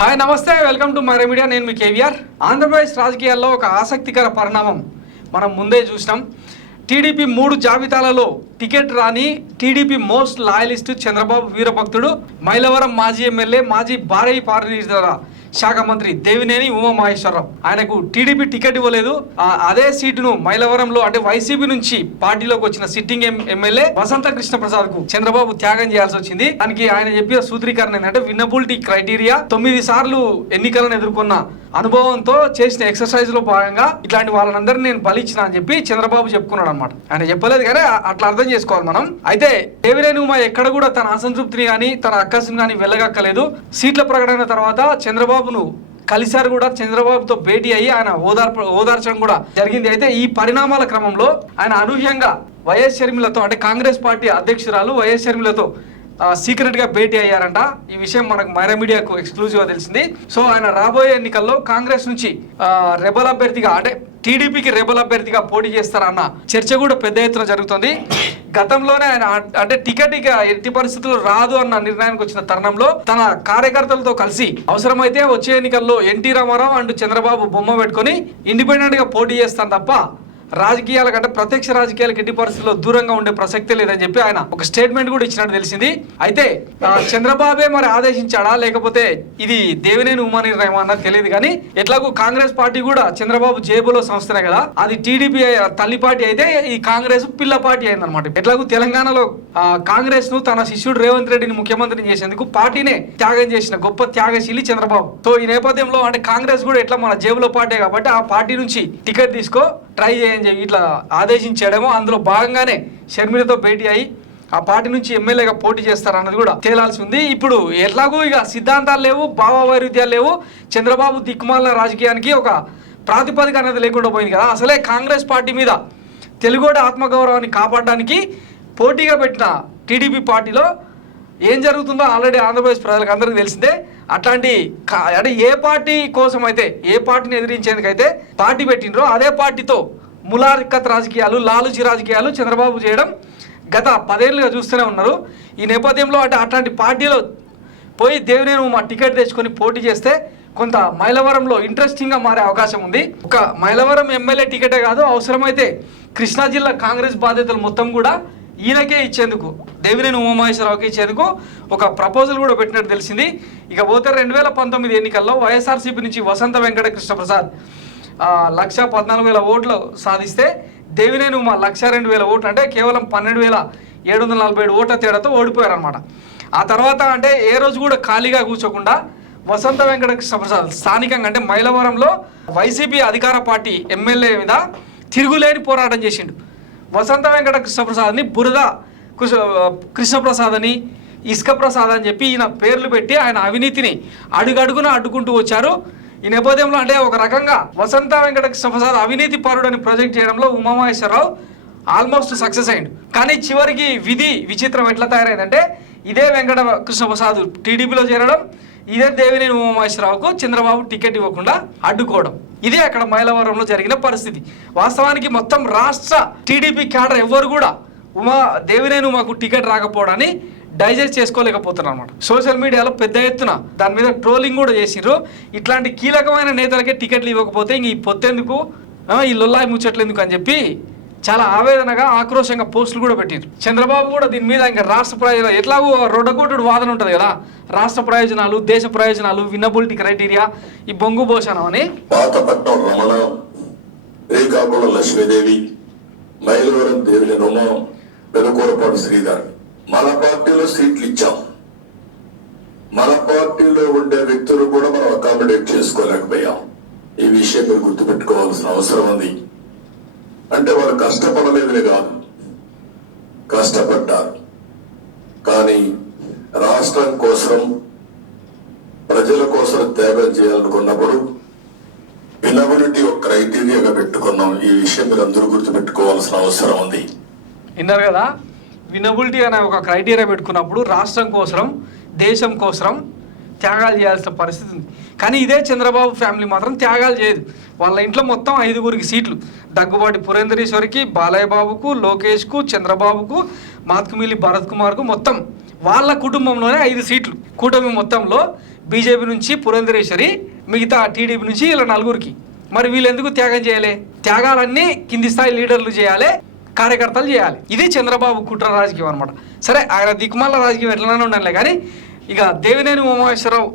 Hi నమస్తే, welcome to my media. నేను మీ కేవీఆర్. ఆంధ్రప్రదేశ్ రాజకీయాల్లో ఒక ఆసక్తికర పరిణామం మనం ముందే చూసినాం. టీడీపీ 3 జాబితాలలో టికెట్ రాని టీడీపీ మోస్ట్ లాయలిస్ట్ చంద్రబాబు వీరభక్తుడు, మైలవరం మాజీ ఎమ్మెల్యే, మాజీ భారీ పారిశ్రామిక శాఖ మంత్రి దేవినేని ఉమామహేశ్వరరావు. ఆయనకు టీడీపీ టికెట్ ఇవ్వలేదు. అదే సీటును మైలవరంలో అంటే వైసీపీ నుంచి పార్టీలోకి వచ్చిన సిట్టింగ్ ఎమ్మెల్యే వసంత కృష్ణ ప్రసాద్ కు చంద్రబాబు త్యాగం చేయాల్సి వచ్చింది. దానికి ఆయన చెప్పిన సూత్రీకరణ ఏంటంటే విన్నబిలిటీ క్రైటీరియా. 9 సార్లు ఎన్నికలను ఎదుర్కొన్న అనుభవంతో చేసిన ఎక్సర్సైజ్ లో భాగంగా ఇట్లాంటి వాళ్ళందరినీ నేను బలిచ్చిన అని చెప్పి చంద్రబాబు చెప్పుకున్నాడు అనమాట. ఆయన చెప్పలేదు కానీ అట్లా అర్థం చేసుకోవాలి మనం. అయితే దేవినేని ఉమా ఎక్కడ కూడా తన అసంతృప్తిని కానీ తన అక్కసుని కానీ వెళ్ళగక్కలేదు. సీట్ల ప్రకటన తర్వాత చంద్రబాబును కలిసారు కూడా, చంద్రబాబుతో భేటీ అయ్యి ఆయన ఓదార్చడం కూడా జరిగింది. అయితే ఈ పరిణామాల క్రమంలో ఆయన అనూహ్యంగా వైఎస్ షర్మిలతో అంటే కాంగ్రెస్ పార్టీ అధ్యక్షురాలు వైఎస్ షర్మిలతో సీక్రెట్ గా భేటీ అయ్యారంట. ఈ విషయం మనకు మైరా మీడియాకు ఎక్స్క్లూజివ్ గా తెలిసింది. సో ఆయన రాబోయే ఎన్నికల్లో కాంగ్రెస్ నుంచి రెబల్ అభ్యర్థిగా అంటే టీడీపీకి రెబల్ అభ్యర్థిగా పోటీ చేస్తారన్న చర్చ కూడా పెద్ద ఎత్తున జరుగుతుంది. గతంలోనే ఆయన అంటే టికెట్ ఇక ఎట్టి పరిస్థితుల్లో రాదు అన్న నిర్ణయానికి వచ్చిన తరుణంలో తన కార్యకర్తలతో కలిసి అవసరమైతే వచ్చే ఎన్నికల్లో ఎన్టీ రామారావు అండ్ చంద్రబాబు బొమ్మ పెట్టుకొని ఇండిపెండెంట్ గా పోటీ చేస్తాను తప్ప రాజకీయాల కంటే ప్రత్యక్ష రాజకీయాలకు ఎట్టి పరిస్థితుల్లో దూరంగా ఉండే ప్రసక్తే లేదని చెప్పి ఆయన ఒక స్టేట్మెంట్ కూడా ఇచ్చినట్టు తెలిసింది. అయితే చంద్రబాబే మరి ఆదేశించాడా లేకపోతే ఇది దేవినేని ఉమా నిర్ణయం అన్నది తెలియదు. కానీ ఎట్లాగూ కాంగ్రెస్ పార్టీ కూడా చంద్రబాబు జేబులో సంస్థనే కదా, అది టీడీపీ తల్లి పార్టీ అయితే ఈ కాంగ్రెస్ పిల్ల పార్టీ అయిందనమాట. ఎట్లాగూ తెలంగాణలో కాంగ్రెస్ ను తన శిష్యుడు రేవంత్ రెడ్డిని ముఖ్యమంత్రిని చేసేందుకు పార్టీనే త్యాగం చేసిన గొప్ప త్యాగశీలి చంద్రబాబు. సో ఈ నేపథ్యంలో అంటే కాంగ్రెస్ కూడా ఎట్లా మన జేబులో పార్టీ కాబట్టి ఆ పార్టీ నుంచి టికెట్ తీసుకో ట్రై చేయని చెప్పి ఇట్లా ఆదేశించడమో, అందులో భాగంగానే షర్మిలతో భేటీ అయ్యి ఆ పార్టీ నుంచి ఎమ్మెల్యేగా పోటీ చేస్తారన్నది కూడా తేలాల్సి ఉంది. ఇప్పుడు ఎట్లాగూ ఇక సిద్ధాంతాలు లేవు, భావ వైరుధ్యాలు లేవు. చంద్రబాబు దిక్కుమాలిన రాజకీయానికి ఒక ప్రాతిపదిక అనేది లేకుండా పోయింది కదా. అసలే కాంగ్రెస్ పార్టీ మీద తెలుగోడి ఆత్మగౌరవాన్ని కాపాడడానికి పోటీగా పెట్టిన టీడీపీ పార్టీలో ఏం జరుగుతుందో ఆల్రెడీ ఆంధ్రప్రదేశ్ ప్రజలకు అందరికీ తెలిసిందే. అట్లాంటి అంటే ఏ పార్టీ కోసం అయితే ఏ పార్టీని ఎదిరించేందుకైతే పార్టీ పెట్టినరో అదే పార్టీతో ములారికత్ రాజకీయాలు, లాలుచి రాజకీయాలు చంద్రబాబు చేయడం గత 10 ఏళ్ళుగా చూస్తూనే ఉన్నారు. ఈ నేపథ్యంలో అంటే అట్లాంటి పార్టీలో పోయి దేవినేని ఉమా టికెట్ తెచ్చుకొని పోటీ చేస్తే కొంత మైలవరంలో ఇంట్రెస్టింగ్గా మారే అవకాశం ఉంది. ఒక మైలవరం ఎమ్మెల్యే టికెటే కాదు, అవసరమైతే కృష్ణా జిల్లా కాంగ్రెస్ బాధ్యతలు మొత్తం కూడా ఈయనకే ఇచ్చేందుకు, దేవినేని ఉమామహేశ్వరరావుకి ఇచ్చేందుకు ఒక ప్రపోజల్ కూడా పెట్టినట్టు తెలిసింది. ఇక పోతే 2019 ఎన్నికల్లో వైఎస్ఆర్సీపీ నుంచి వసంత వెంకట కృష్ణ ప్రసాద్ 1,14,000 ఓట్లు సాధిస్తే దేవినేని ఉమా 1,02,000 ఓట్లు అంటే కేవలం 12,747 ఓట్ల తేడాతో ఓడిపోయారనమాట. ఆ తర్వాత అంటే ఏ రోజు కూడా ఖాళీగా కూర్చోకుండా వసంత వెంకట కృష్ణ ప్రసాద్ స్థానికంగా అంటే మైలవరంలో వైసీపీ అధికార పార్టీ ఎమ్మెల్యే మీద తిరుగులేని పోరాటం చేసిండు. వసంత వెంకట కృష్ణప్రసాద్ని బురద కృష్ణప్రసాద్ అని, ఇసుక ప్రసాద్ అని చెప్పి ఈయన పేర్లు పెట్టి ఆయన అవినీతిని అడుగడుగున అడ్డుకుంటూ వచ్చారు. ఈ నేపథ్యంలో అంటే ఒక రకంగా వసంత వెంకట కృష్ణప్రసాద్ అవినీతి పరుడని ప్రొజెక్ట్ చేయడంలో ఉమామహేశ్వరరావు ఆల్మోస్ట్ సక్సెస్ అయ్యిండు. కానీ చివరికి విధి విచిత్రం ఎట్లా తయారైందంటే ఇదే వెంకట కృష్ణప్రసాద్ టీడీపీలో చేరడం, ఇదే దేవినేని ఉమామహేశ్వరరావుకు చంద్రబాబు టికెట్ ఇవ్వకుండా అడ్డుకోవడం, ఇదే అక్కడ మైలవరంలో జరిగిన పరిస్థితి. వాస్తవానికి మొత్తం రాష్ట్ర టీడీపీ క్యాడర్ ఎవ్వరు కూడా దేవినేని ఉమాకు టికెట్ రాకపోవడాన్ని డైజెస్ట్ చేసుకోలేకపోతున్నారు అనమాట. సోషల్ మీడియాలో పెద్ద ఎత్తున దాని మీద ట్రోలింగ్ కూడా చేసిర్రు. ఇట్లాంటి కీలకమైన నేతలకే టికెట్లు ఇవ్వకపోతే ఇంక ఈ పొత్తెందుకు, ఈ లొల్లాయి ముచ్చట్లు ఎందుకు అని చెప్పి చాలా ఆవేదనగా ఆక్రోశంగా పోస్టులు కూడా పెట్టారు. చంద్రబాబు కూడా దీని మీద ఇంకా రాష్ట్ర ప్రయోజనాలు ఎట్లాగో రొడ్డకోటుడు వాదన ఉంటుంది కదా, రాష్ట్ర ప్రయోజనాలు, దేశ ప్రయోజనాలు, విన్నబిలిటీ క్రైటీరియా, ఈ బొంగు భోషణం అని పాతపట్నం రమణ, శ్రీకాకుళం లక్ష్మీదేవి, మైలవరం దేవినేని ఉమా, పెదకూరపాటు శ్రీధర్. మన పార్టీలో సీట్లు ఇచ్చాం. మన పార్టీలో ఉండే వ్యక్తులు కూడా మనం అకామిడేట్ చేసుకోలేకపోయాం. ఈ విషయం మీరు గుర్తుపెట్టుకోవాల్సిన అవసరం ఉంది. అంటే వాళ్ళు కష్టపడలేదని కాదు, కష్టపడ్డారు. కానీ రాష్ట్రం కోసం, ప్రజల కోసం త్యాగం చేయాలనుకున్నప్పుడు వినబిలిటీ ఒక క్రైటీరియాగా పెట్టుకున్నాం. ఈ విషయం మీరు అందరూ గుర్తుపెట్టుకోవాల్సిన అవసరం ఉంది. విన్నారు కదా, వినబిలిటీ అనే ఒక క్రైటీరియా పెట్టుకున్నప్పుడు రాష్ట్రం కోసం, దేశం కోసం త్యాగాలు చేయాల్సిన పరిస్థితి ఉంది. కానీ ఇదే చంద్రబాబు ఫ్యామిలీ మాత్రం త్యాగాలు చేయదు. వాళ్ళ ఇంట్లో మొత్తం 5గురికి సీట్లు, దగ్గుబాటి పురేంద్రేశ్వరికి, బాలయ్య బాబుకు, లోకేష్కు, చంద్రబాబుకు, మాత్కుమిల్లి భరత్ కుమార్కు మొత్తం వాళ్ళ కుటుంబంలోనే 5 సీట్లు. కూటమి మొత్తంలో బీజేపీ నుంచి పురేంద్రేశ్వరి, మిగతా టీడీపీ నుంచి ఇలా 4గురికి. మరి వీళ్ళు ఎందుకు త్యాగం చేయాలి? త్యాగాలన్నీ కింది స్థాయి లీడర్లు చేయాలి, కార్యకర్తలు చేయాలి. ఇది చంద్రబాబు కుట్ర రాజకీయం అనమాట. సరే, ఆయన దిక్కుమాల రాజకీయం ఎట్లనే ఉండాలి, కానీ ఇక దేవినేని ఉమామహేశ్వరరావు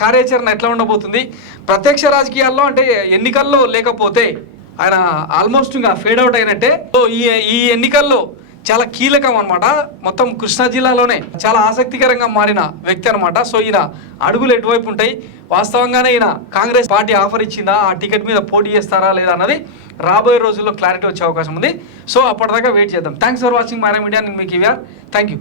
కార్యాచరణ ఎట్లా ఉండబోతుంది? ప్రత్యక్ష రాజకీయాల్లో అంటే ఎన్నికల్లో లేకపోతే ఆయన ఆల్మోస్ట్ ఇంకా ఫేడ్ అవుట్ అయినట్టే. సో ఈ ఎన్నికల్లో చాలా కీలకం అనమాట. మొత్తం కృష్ణా జిల్లాలోనే చాలా ఆసక్తికరంగా మారిన వ్యక్తి అనమాట. సో ఈయన అడుగులు ఎటువైపు ఉంటాయి, వాస్తవంగానే ఈయన కాంగ్రెస్ పార్టీ ఆఫర్ ఇచ్చిందా, ఆ టికెట్ మీద పోటీ చేస్తారా లేదా అన్నది రాబోయే రోజుల్లో క్లారిటీ వచ్చే అవకాశం ఉంది. సో అప్పటిదాకా వెయిట్ చేద్దాం. Thanks for watching Myra media. నేను మీకు కేవీఆర్. Thank you.